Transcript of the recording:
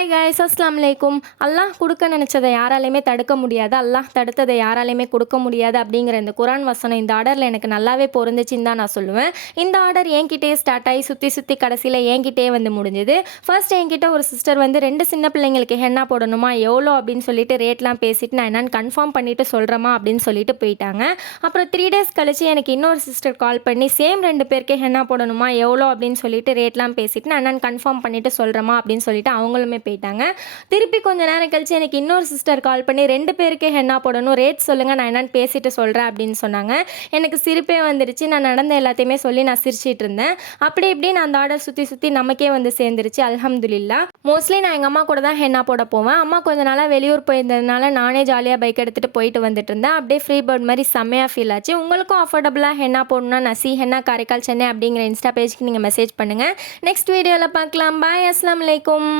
Hi guys அஸ்ஸலாமு அலைக்கும். அல்லாஹ் கொடுக்க நினச்சதை யாராலையுமே தடுக்க முடியாது, அல்லாஹ் தடுத்ததை யாராலையுமே கொடுக்க முடியாது அப்படிங்கிற இந்த குரான் வசனம் இந்த ஆர்டரில் எனக்கு நல்லாவே பொருந்துச்சின்னு தான் நான் சொல்லுவேன். இந்த ஆர்டர் என்கிட்டயே ஸ்டார்ட் ஆகி சுற்றி கடைசியில் என்கிட்டயே வந்து முடிஞ்சுது. ஃபர்ஸ்ட் என்கிட்ட ஒரு சிஸ்டர் வந்து 2 சின்ன பிள்ளைங்களுக்கு ஹென்னா போடணுமா எவ்வளோ அப்படின்னு சொல்லிட்டு ரேட்லாம் பேசிட்டு நான் என்னன்னு கன்ஃபார்ம் பண்ணிவிட்டு சொல்கிறேமா அப்படின்னு சொல்லிட்டு போயிட்டாங்க. அப்புறம் 3 டேஸ் கழிச்சு எனக்கு இன்னொரு சிஸ்டர் கால் பண்ணி சேம் 2 பேருக்கே ஹென்னா போடணுமா எவ்வளோ அப்படின்னு சொல்லிட்டு ரேட்லாம் பேசிட்டு நான் என்னன்னு கன்ஃபார்ம் பண்ணிவிட்டு சொல்கிறேமா அப்படின்னு சொல்லிட்டு அவங்களுமே போயிட்டாங்க. திருப்பி கொஞ்ச நேரம் கழிச்சு எனக்கு இன்னொரு சிஸ்டர் கால் பண்ணி 2 பேருக்கே ஹென்னா போடணும், ரேட் சொல்லுங்கள் நான் என்னன்னு பேசிட்டு சொல்கிறேன் அப்படின்னு சொன்னாங்க. எனக்கு சிரிப்பே வந்துருச்சு. நான் நடந்த எல்லாத்தையுமே சொல்லி நான் சிரிச்சிட்டு இருந்தேன். அப்படி இப்படி நான் அந்த ஆர்டர் சுற்றி நமக்கே வந்து சேர்ந்துருச்சு. அல்ஹம்துலில்லாஹ். மோஸ்ட்லி நான் எங்கள் அம்மா கூட தான் ஹென்னா போட போவேன். அம்மா கொஞ்ச நாளாக வெளியூர் போயிருந்ததுனால நானே ஜாலியாக பைக் எடுத்துகிட்டு போயிட்டு வந்துட்டு இருந்தேன். அப்படியே ஃப்ரீ பேர்ட் மாதிரி செம்மையாக ஃபீல் ஆச்சு. உங்களுக்கும் அஃபோர்டபுளாக ஹென்னா போடணும்னா நசி ஹென்னா காரைக்கால் சென்னை அப்படிங்கிற இன்ஸ்டா பேஜ்க்கு நீங்கள் மெசேஜ் பண்ணுங்கள். நெக்ஸ்ட் வீடியோவில் பார்க்கலாம். பாய். அஸ்ஸலாமு அலைக்கும்.